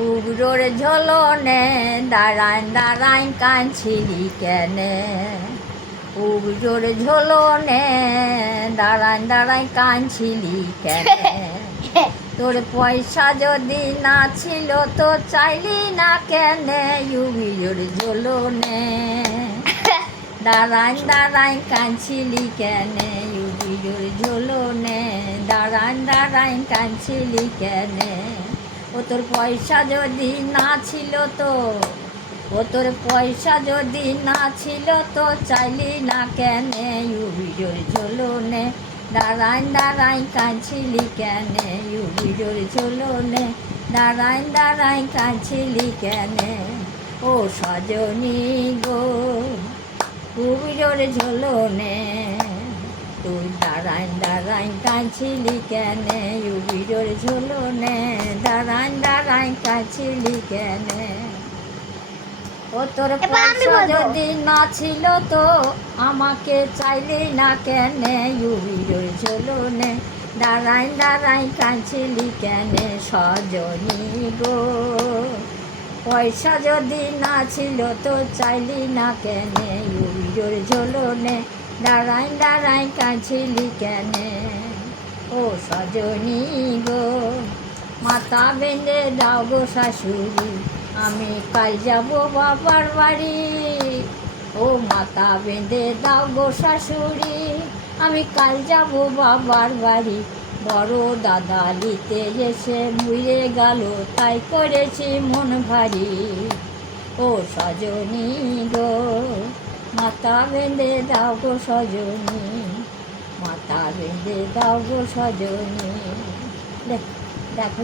উগ্রর ঝোলনে দাঁড়াইন দাঁড়াইন কাঁদছিলি কেনে। উগ্রর ঝোলনে দাঁড়াইন দাঁড়াইন কাঁদছিলি কেনে। তোর পয়সা যদি না ছিল তো চাইলি না কেনে। উগ্রর ঝোলনে দাঁড়াইন দাঁড়াইন কাঁদছিলি কেনে। উগ্রর ঝোলনে দাঁড়াইন দাঁড়াইন কাঁদছিলি কেনে। ও তোর পয়সা যদি না ছিল তো, ও তোর পয়সা যদি না ছিল তো চাইলি না কেনে। উগ্রর ঝোলনে দাঁড়াইন দাঁড়াইন কাঁদছিলি কেনে। উগ্রর ঝোলনে দাঁড়াইন দাঁড়াইন কাঁদছিলি কেনে। ও সজনী গো উগ্রর ঝোলনে তুই দাঁড়াইন দাঁড়াইন কাঁদছিলি কেনে। উগ্রর ঝোলনে দাঁড়াইন দাঁড়াইন কাঁদছিলি কেনে। ও তোর পয়সা যদি না ছিল তো আমাকে চাইলি না কেনে। উগ্রর ঝোলনে দাঁড়াইন দাঁড়াইন কাঁদছিলি কেনে। সজনী গো পয়সা যদি না ছিল তো চাইলি না কেনে। উগ্রর ঝোলনে দাঁড়াইন দাঁড়াইন কাঁদছিলি কেনে। ও সজনী গো মাথা বেঁধে দাও গো শাশুড়ি, আমি কাল যাব বাবার বাড়ি। ও মাথা বেঁধে দাও গো শাশুড়ি, আমি কাল যাব বাবার বাড়ি। বড় দাদা নিতে এসে মুড়ে গেল, তাই করেছি মন ভারী। ও সজনী গো মাথা বেঁধে দাও গো সজনী, মাথা বেঁধে দাও গো সজনী। দেখো